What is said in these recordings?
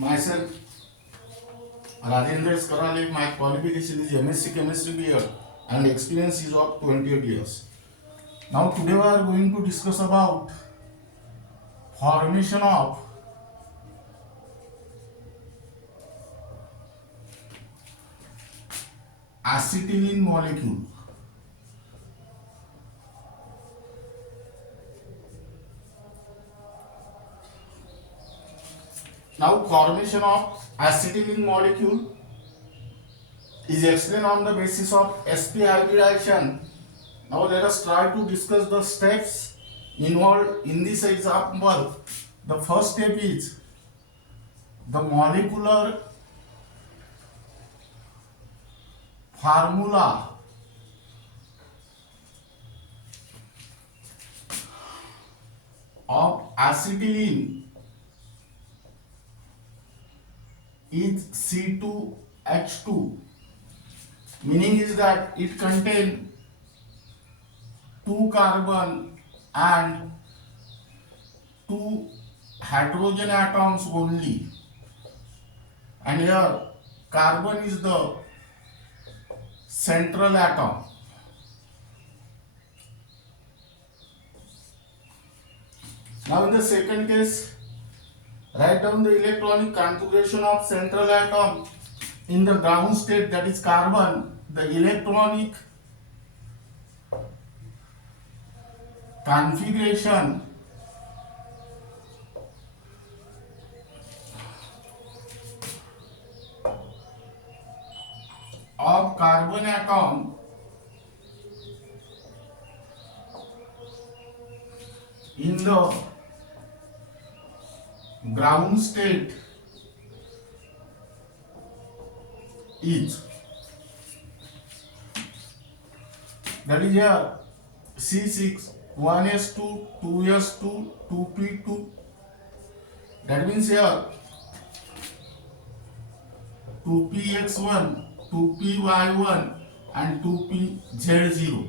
Myself, Rajendra Karale, my qualification is MSc Chemistry BA and experience is of 28 years. Now today we are going to discuss about formation of acetylene molecule. Now formation of acetylene molecule is explained on the basis of sp hybridization. Now let us try to discuss the steps involved in this example. The first step is the molecular formula of acetylene is C2H2, meaning is that it contains 2 carbon and 2 hydrogen atoms only, and here carbon is the central atom. Now in the second case, write down the electronic configuration of central atom in the ground state, that is carbon. The electronic configuration of carbon atom in the ground state is, that is here C6, 1s2, 2s2, 2p2, that means here 2px1, 2py1 and 2pz0,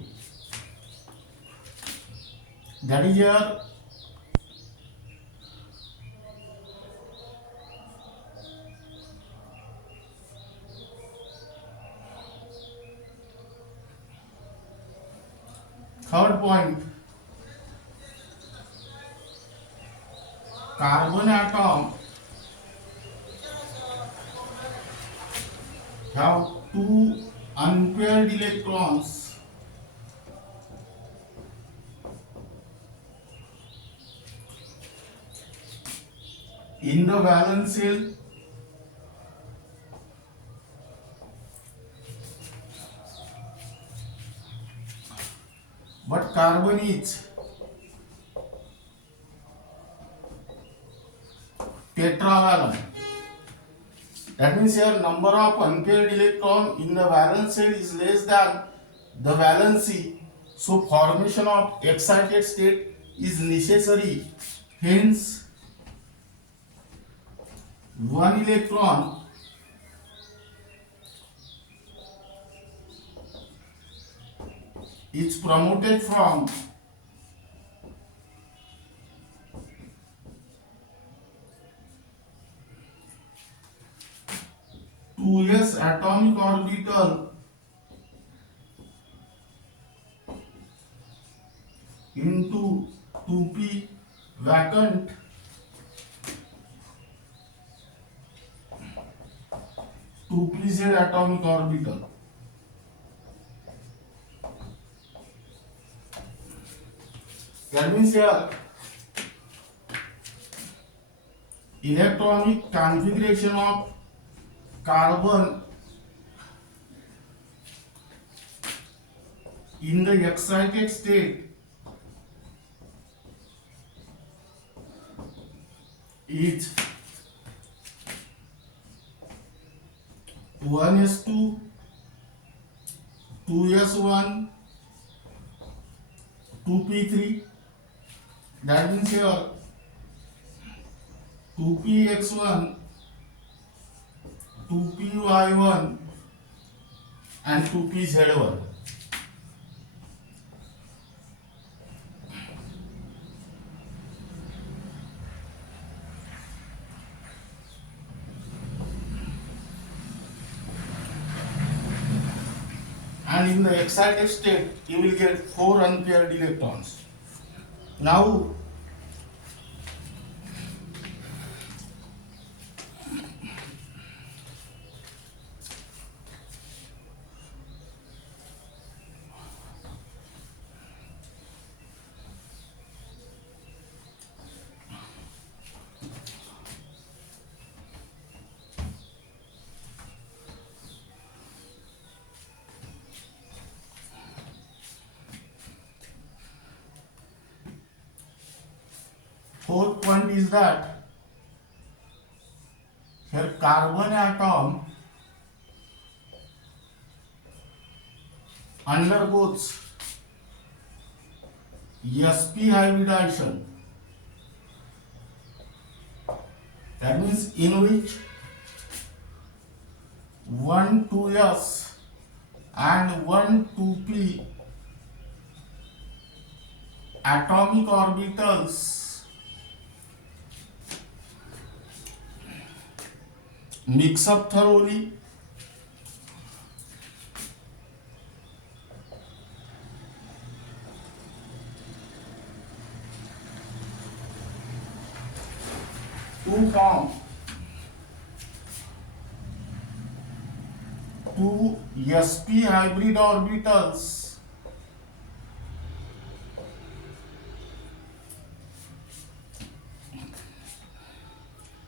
that is here third point. Carbon atom have 2 unpaired electrons in the valence shell but carbon is tetravalent. That means here number of unpaired electron in the valence shell is less than the valency, so formation of excited state is necessary. Hence, one electron is promoted from to s atomic orbital into 2p vacant to pz atomic orbital. That means here electronic configuration of carbon in the excited state is 1s2, 2s1, 2p3, that means here 2px1, 2py1 and 2pz1. and in the excited state you will get 4 unpaired electrons. Now fourth point is that here carbon atom undergoes sp hybridization. That means in which 1 2s and 1 2p atomic orbitals mix up thoroughly to form two sp hybrid orbitals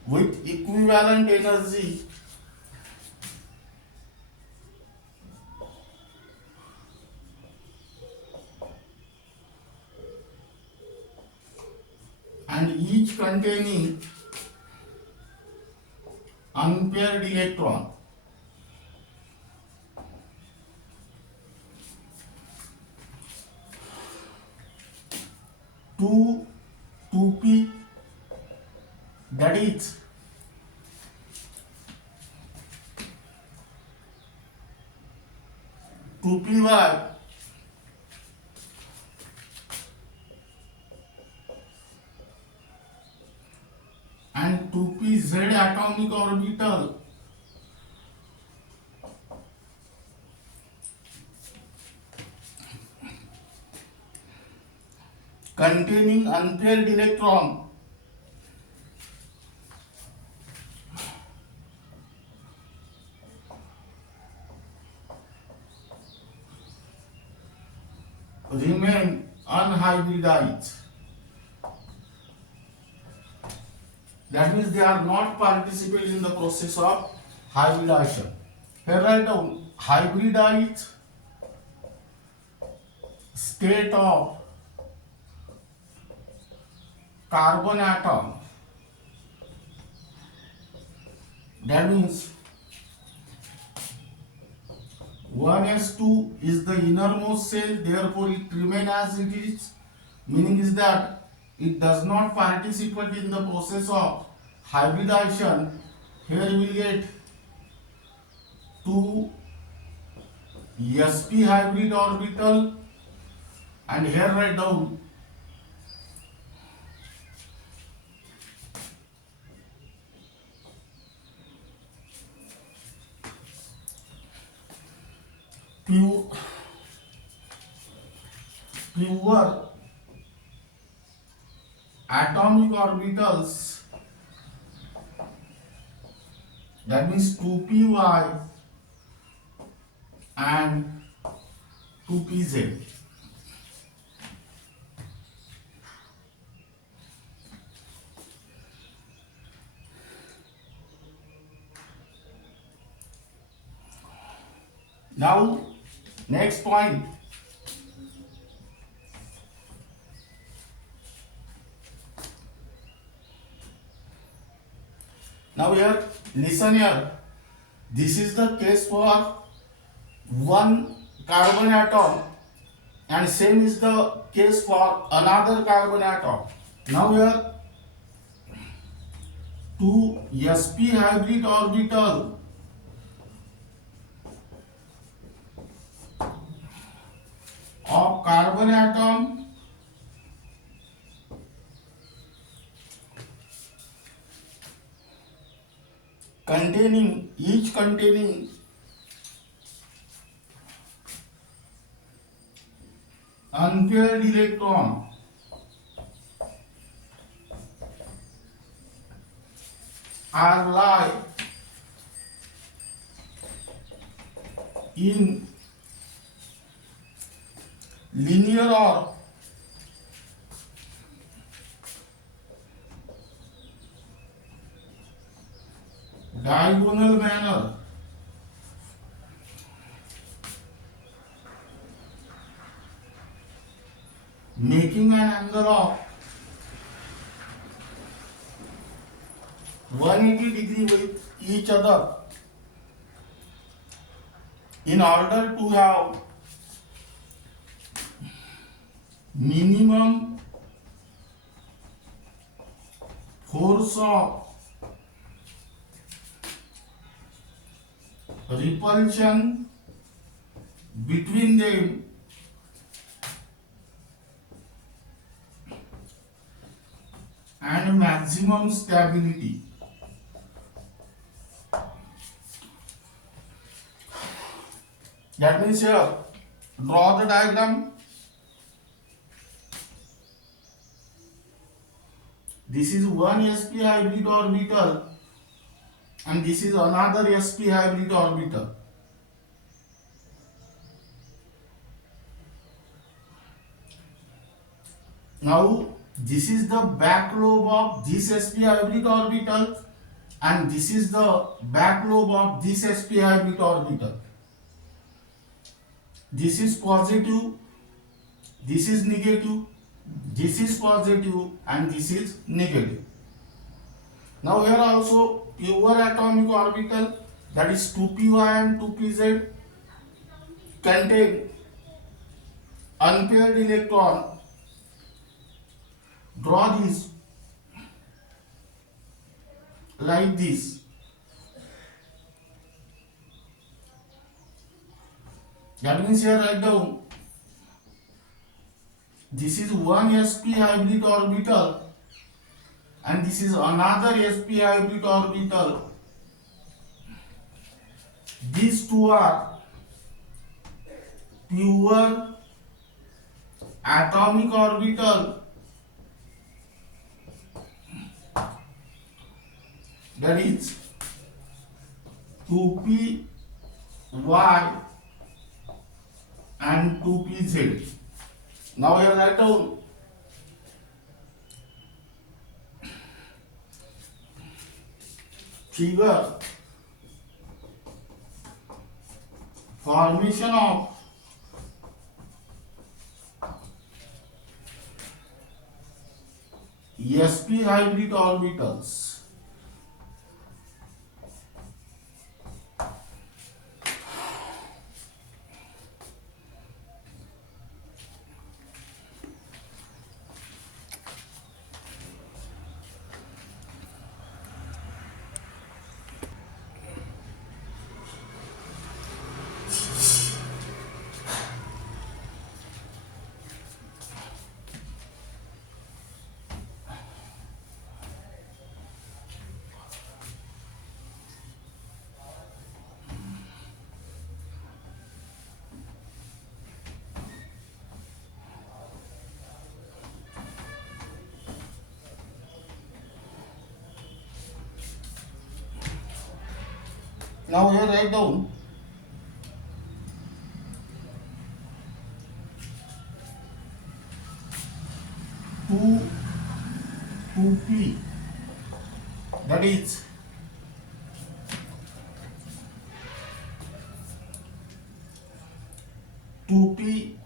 with equivalent energy and each containing unpaired electron. Two 2p, that is 2py and 2pz atomic orbital containing unpaired electron remain unhybridized. That means they are not participating in the process of hybridization. Here write down hybridized state of carbon atom. That means 1s2 is the innermost cell, therefore it remains as it is, meaning is that it does not participate in the process of hybridization. Here we will get 2 sp hybrid orbital and here write down pure atomic orbitals, that means 2py and 2pz. Now next point, now here listen here, this is the case for one carbon atom and same is the case for another carbon atom. Now here two sp hybrid orbital of carbon atom containing unpaired electron are lie in linear or diagonal manner, making an angle of 180 degree with each other. In order to have minimum force of repulsion between them, and maximum stability. That means here, draw the diagram. This is one sp hybrid orbital and this is another sp hybrid orbital. Now this is the back lobe of this sp hybrid orbital and this is the back lobe of this sp hybrid orbital. This is positive, this is negative, this is positive and this is negative. Now here also pure atomic orbital, that is 2py and 2pz, contain unpaired electron. Draw this like this. That means here write down, this is one sp hybrid orbital and this is another sp hybrid orbital. These two are pure atomic orbital, that is 2py and 2pz. Now here write down figure formation of sp hybrid orbitals. Now here write down two p, that is two p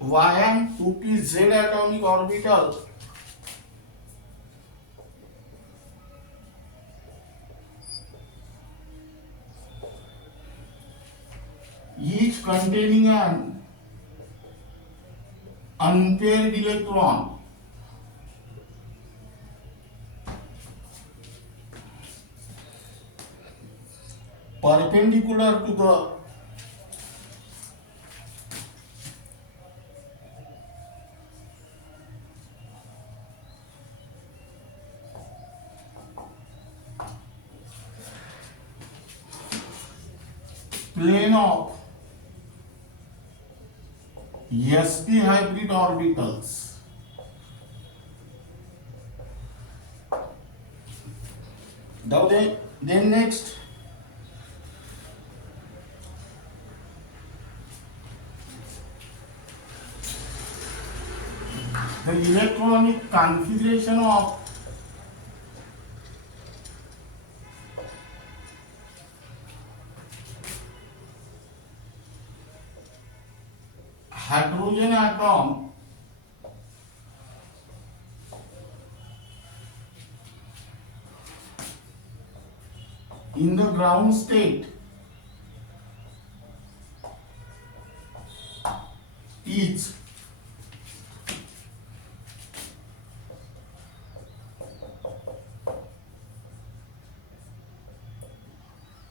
y and 2pz atomic orbital each containing an unpaired electron. Perpendicular to the plane of sp hybrid orbitals. Then next, the electronic configuration of hydrogen atom in the ground state is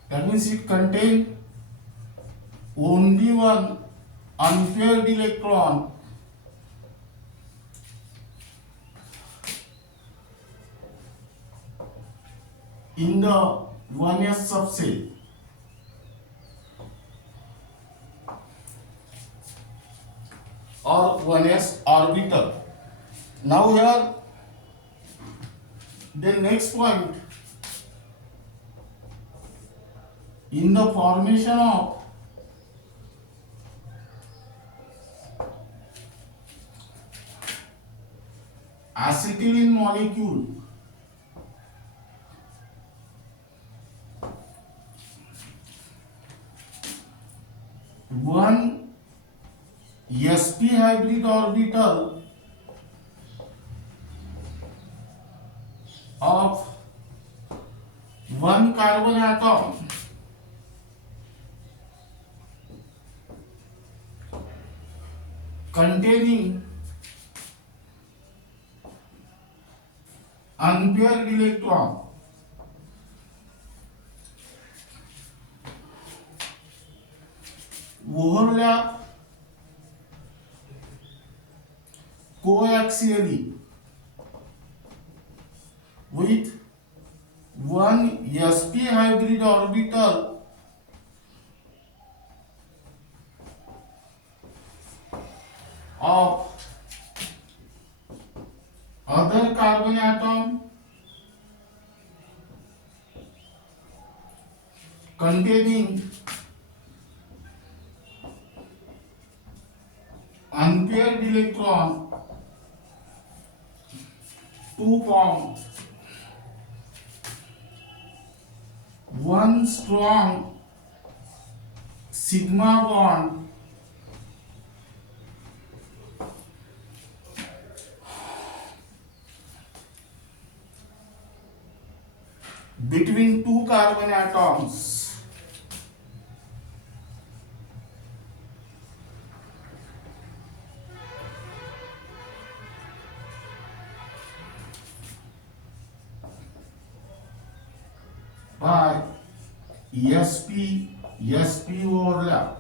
that means it contains only one unpaired electron in the 1s subshell or 1s orbital. Now here the next point, in the formation of acetylene molecule, one sp hybrid orbital of one carbon atom containing unpaired electron overlap coaxially with one sp hybrid orbital of other carbon atom containing unpaired electron to form one strong sigma bond between two carbon atoms by sp overlap.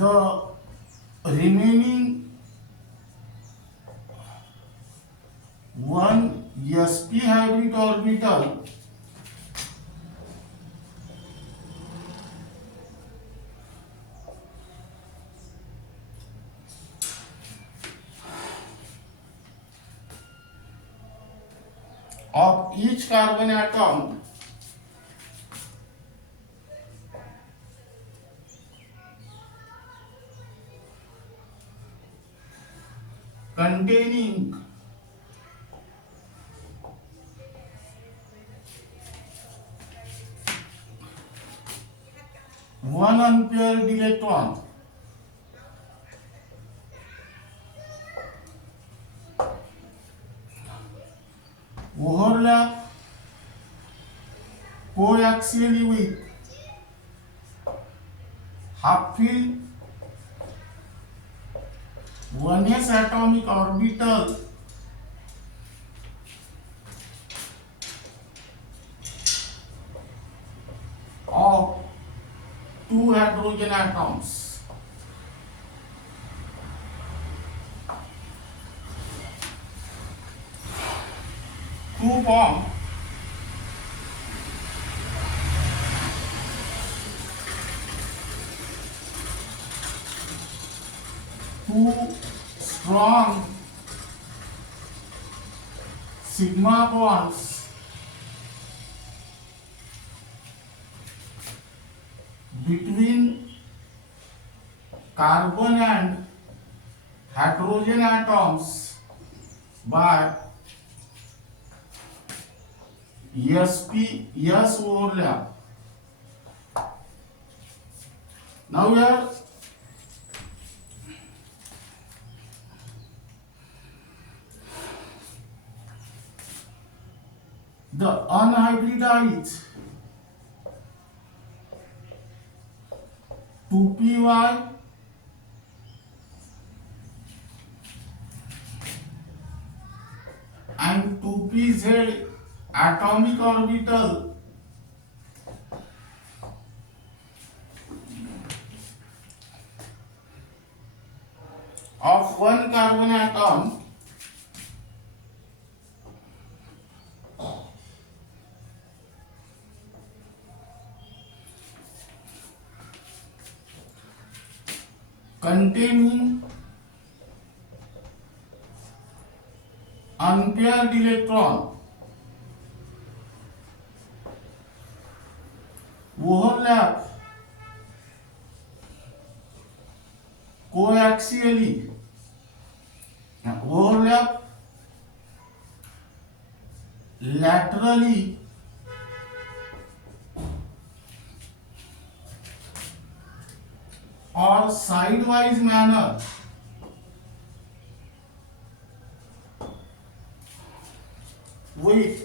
The remaining one sp hybrid orbital of each carbon atom containing one unpaired electron overlap coaxially with half filled 1s atomic orbital of two hydrogen atoms. To form two strong sigma bonds between carbon and hydrogen atoms by S overlap. Now here the unhybridized 2py and 2pz atomic orbital of one carbon atom containing unpaired electron overlap coaxially and overlap laterally or sidewise manner with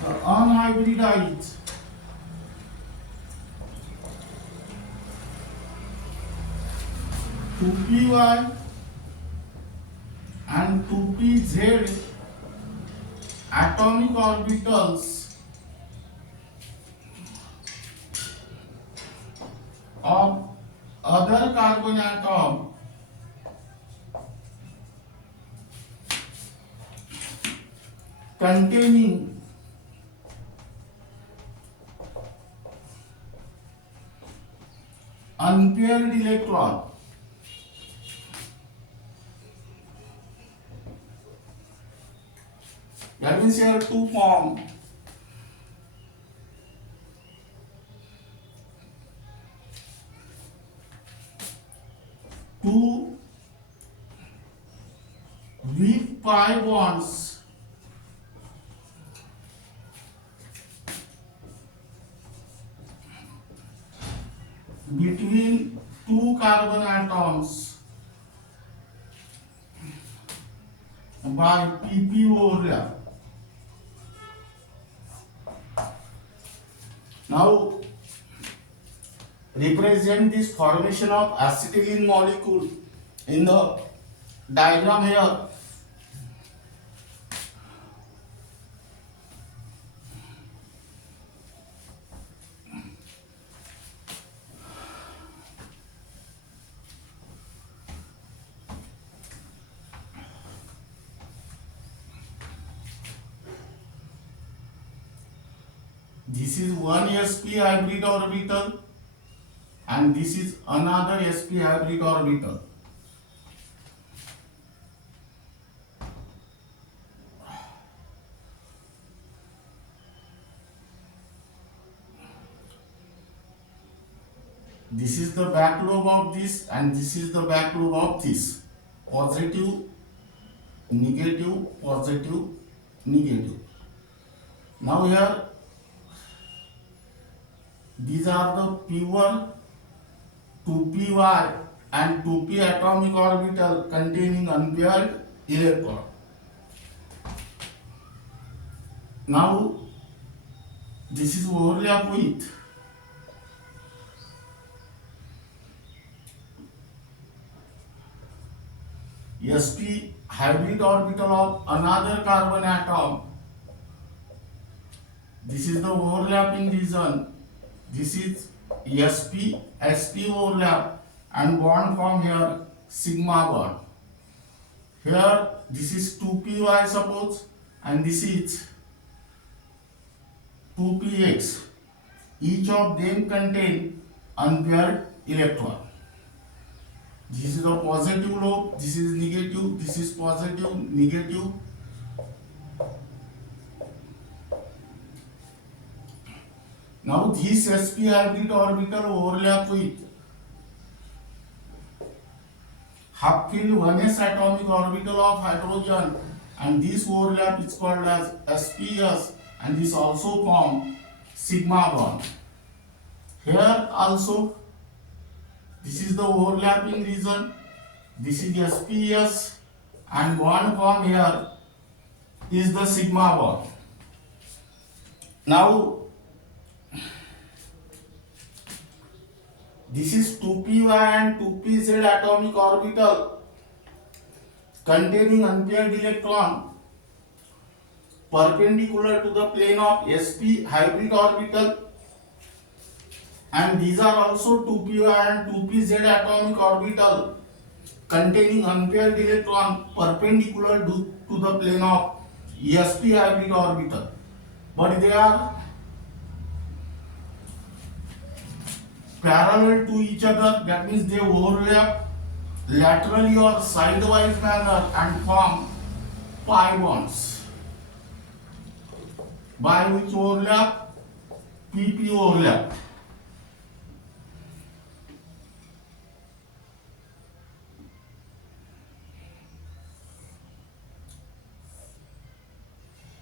the unhybridized 2py and 2pz atomic orbitals of other carbon atom containing unpaired electron that means here to form two weak pi bonds between two carbon atoms by pp overlap. Now represent this formation of acetylene molecule in the diagram here. This is one sp hybrid orbital and this is another sp hybrid orbital. This is the back lobe of this and this is the back lobe of this. Positive, negative, positive, negative. Now here these are the P1, 2py and 2p atomic orbital containing unpaired electron. Now this is overlap with sp hybrid orbital of another carbon atom. This is the overlapping region. This is sp overlap and bond form here sigma bond. Here this is 2p suppose and this is 2px. Each of them contain unpaired electron. This is the positive lobe, this is negative, this is positive, negative. Now this sp hybrid orbital overlap with half filled 1s atomic orbital of hydrogen, and this overlap is called as sps, and this also form sigma bond. Here also this is the overlapping region, this is sps, and bond form here is the sigma bond. Now this is 2py and 2pz atomic orbital containing unpaired electron perpendicular to the plane of sp hybrid orbital, and these are also 2py and 2pz atomic orbital containing unpaired electron perpendicular to the plane of sp hybrid orbital, but they are parallel to each other. That means they overlap laterally or sidewise manner and form pi bonds, by which overlap pp overlap.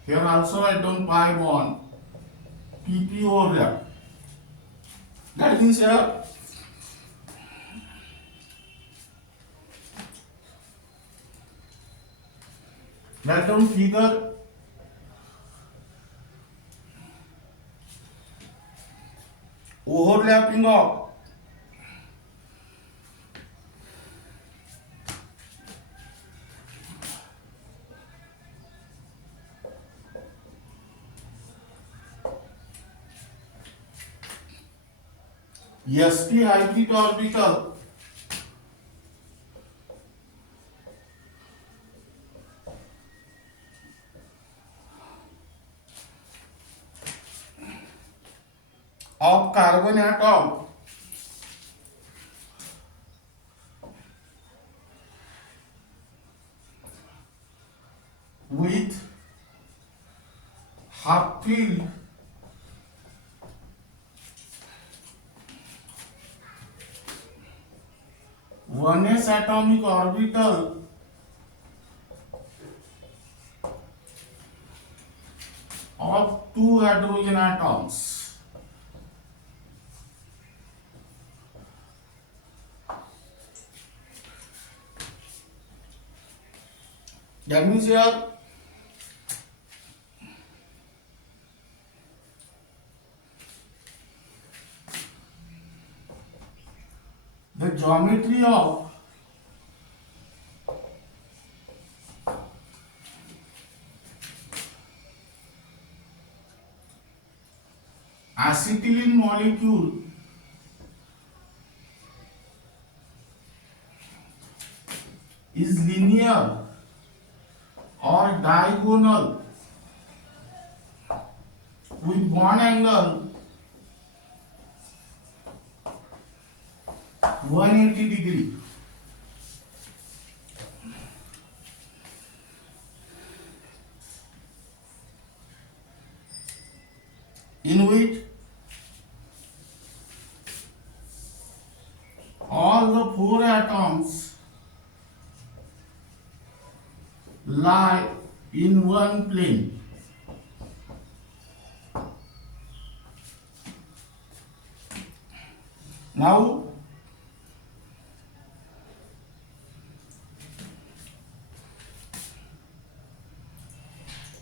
Here also write down pi bond, pp overlap. That means here write down figure. Overlapping of sp hybrid orbital of carbon atom with half filled one s atomic orbital of two hydrogen atoms. That means here the geometry of acetylene molecule is linear or diagonal with bond angle 180 degree. In which all the four atoms lie in one plane. Now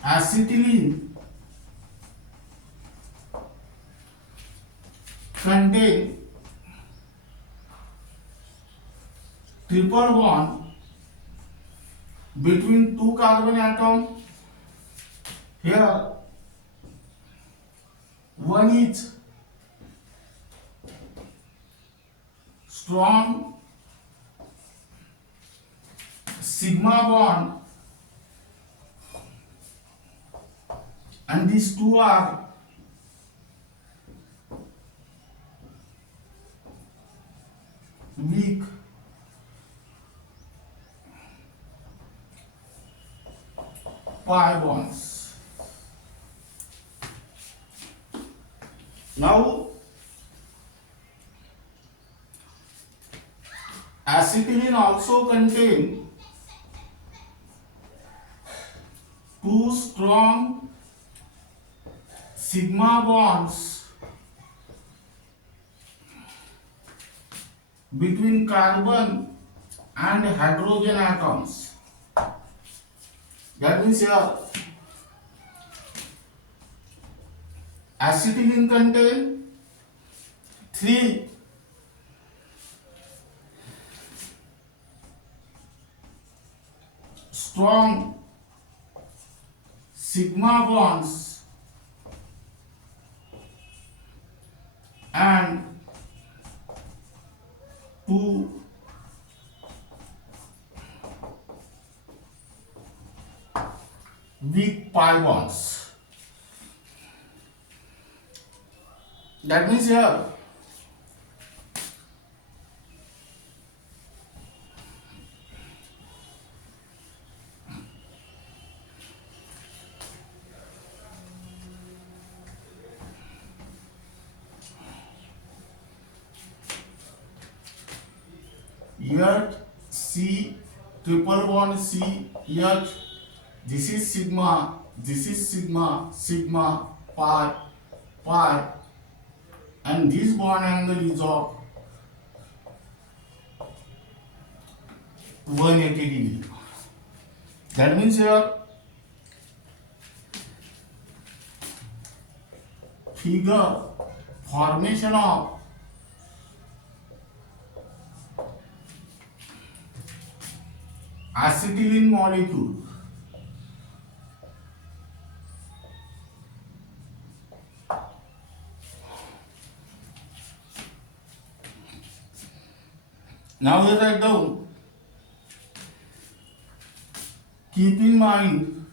acetylene contain triple bond between two carbon atom. Here one is strong sigma bond and these two are weak pi bonds. Now acetylene also contain two strong sigma bonds between carbon and hydrogen atoms. That means here acetylene contain three strong sigma bonds and two weak pi bonds. That means here H C triple bond C H, this is sigma, sigma pi pi, and this bond angle is of 180 degree. That means here figure formation of acetylene molecule. Now we write down, keep in mind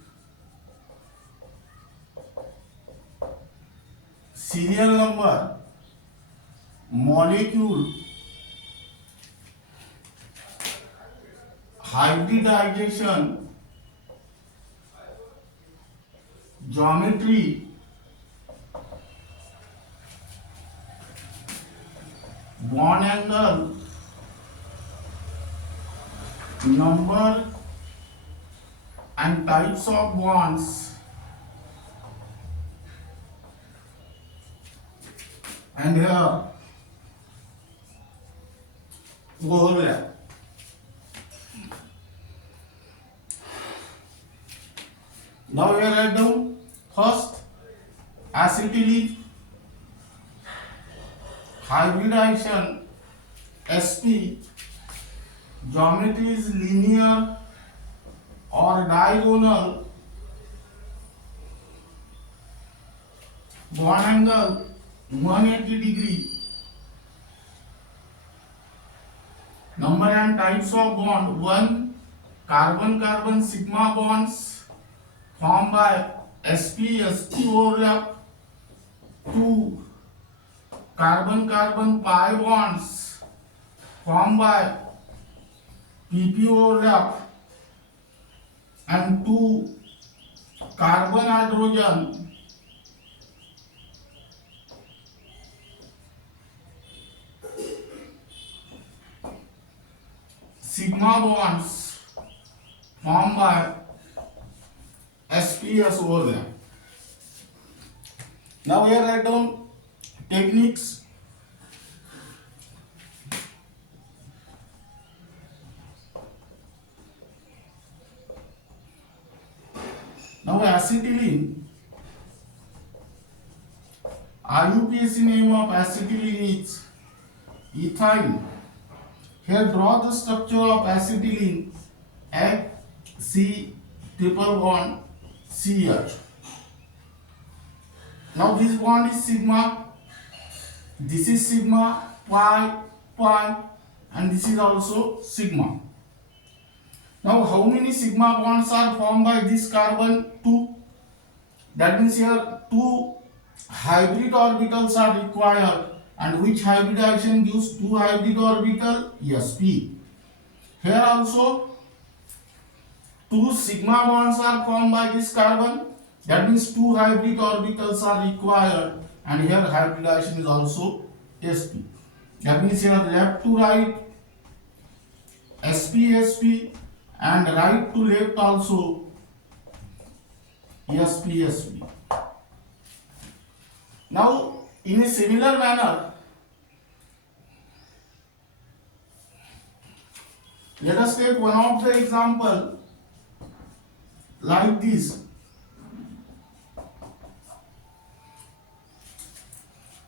serial number, molecule, hybridization, geometry, bond angle, number and types of bonds, and here overlap. Now we write down first acetylene, hybridization, sp, geometry is linear or diagonal, bond angle 180 degree, number and types of bond, 1 carbon carbon sigma bonds formed by sp overlap, 2 carbon carbon pi bonds formed by pp overlap, and 2 carbon hydrogen sigma bonds formed by SPS overlap. Now here write down techniques. Now acetylene IUPAC name of acetylene is ethyl. Here draw the structure of acetylene C=CH. Now this bond is sigma, this is sigma, pi, pi, and this is also sigma. Now how many sigma bonds are formed by this carbon? 2. That means here 2 hybrid orbitals are required, and which hybridization gives 2 hybrid orbital? sp. Here also 2 sigma bonds are formed by this carbon. That means 2 hybrid orbitals are required, and here hybridization is also sp. That means here left to right sp sp, and right to left also sp sp. Now in a similar manner, let us take one of the example like this,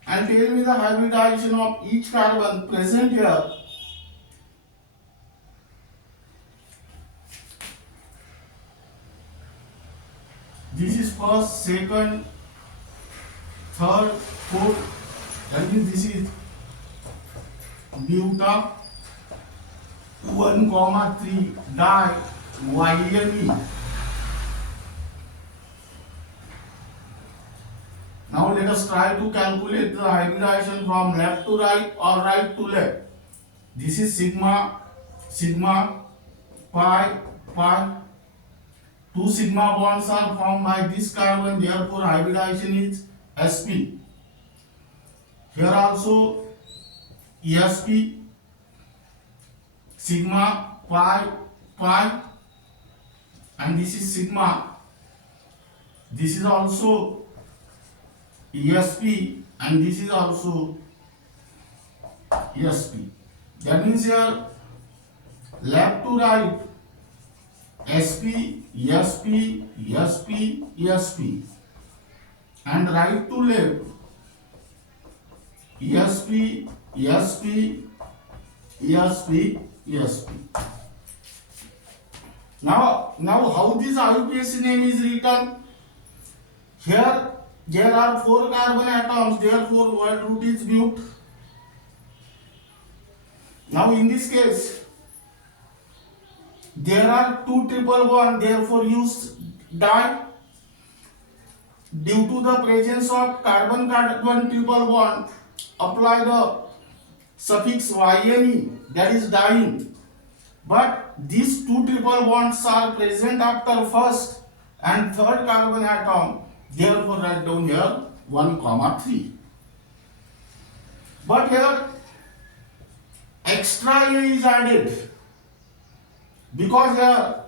and tell me the hybridization of each carbon present here. This is first, second, third, fourth. That means this is buta 1,3 di-YNE. Now let us try to calculate the hybridization from left to right or right to left. This is sigma, sigma, pi, pi. 2 sigma bonds are formed by this carbon, therefore hybridization is sp. Here also sp, sigma, pi, pi, and this is sigma. This is also sp, and this is also sp. That means here left to right sp, sp, sp, sp, and right to left sp, sp, sp, sp. Now how this IUPAC name is written? Here there are 4 carbon atoms, therefore word root is but. Now in this case there are 2 triple bond, therefore use di. Due to the presence of carbon-carbon triple bond, apply the suffix YNE, that is diene. But these 2 triple bonds are present after first and third carbon atom, therefore write down here 1,3. But here extra A is added, because here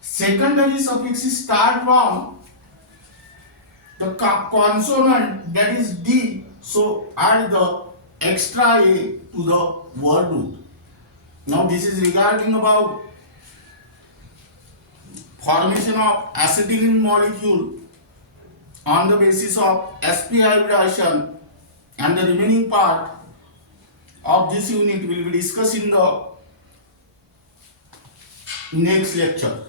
secondary suffixes start from the consonant, that is D, so add the extra A to the word root. Now this is regarding about formation of acetylene molecule on the basis of sp hybridization, and the remaining part of this unit will be discussed in the next lecture.